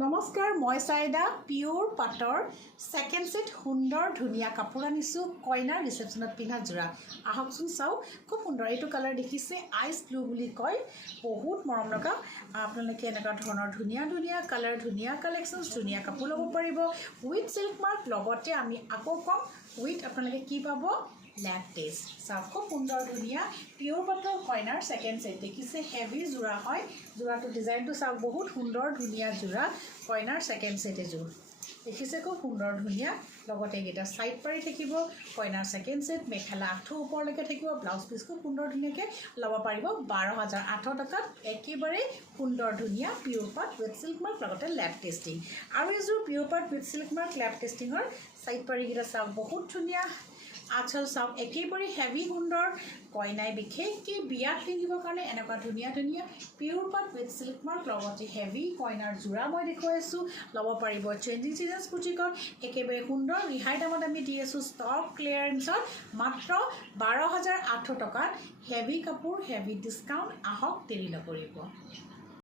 নমস্কাৰ, মই চাইদা পিওৰ পাটৰ সেকেন্ড সেট সুন্দৰ ধুনিয়া কাপোৰ আনিছো কইনাৰ ৰিসেপশনত পিন্ধা জোৰা। আহকচোন চাও, খুব সুন্দৰ এইটো কালাৰ দেখিছে আইস ব্লু বুলি কয়, বহুত মৰম লগা। আপোনালোকে এনেকুৱা ধৰণৰ ধুনিয়া ধুনিয়া কালাৰ, ধুনিয়া কালেকশনছ, ধুনিয়া কাপোৰ ল'ব পাৰিব উইথ সিল্ক মাৰ্ক। লগতে আমি আকৌ কম উইথ আপোনালোকে কি পাব, ল্যাব টেষ্ট। চাওক খুব সুন্দৰ ধুনিয়া পিওৰ পাটৰ কইনাৰ সেকেন্ড সেট দেখিছে, হেভি জোৰা হয়। জোৰাটো ডিজাইনটো চাওক, বহুত সুন্দৰ ধুনিয়া জোৰা কইনাৰ সেকেন্ড সেট এযোৰ দেখিছে, খুব সুন্দৰ ধুনিয়া। লগতে এইকেইটা সাইড পাৰি থাকিব কইনাৰ সেকেন্ড সেট, মেখেলা আঁঠু ওপৰলৈকে থাকিব, ব্লাউজ পিস খুব সুন্দৰ ধুনিয়াকৈ ল'ব পাৰিব 12,800 টকাত। একেবাৰে সুন্দৰ ধুনিয়া পিওৰ পাট উইথ সিল্ক মাৰ্ক, লগতে ল্যাব টেষ্টিং। আৰু এযোৰ পিওৰ পাট উইথ সিল্ক মাৰ্ক ল্যাব টেষ্টিঙৰ সাইড পাৰিকেইটা চাওক, বহুত ধুনিয়া। আঁচল চাওক, একেবাৰে হেভি সুন্দৰ। কইনাই বিশেষকৈ বিয়াত পিন্ধিবৰ কাৰণে এনেকুৱা ধুনীয়া ধুনীয়া পিওৰ পাট উইথ সিল্ক মাৰ্ক, লগতে হেভি কইনাৰ জোৰা মই দেখুৱাইছোঁ। ল'ব পাৰিব চেঞ্জিং চিজনছ বুটিকত। একেবাৰে সুন্দৰ ৰিহাই দামত আমি দি আছোঁ ষ্টক ক্লিয়াৰেন্সত মাত্ৰ 12,800 টকাত। হেভি কাপোৰ, হেভি ডিছকাউণ্ট। আহক, দেৰি নকৰিব।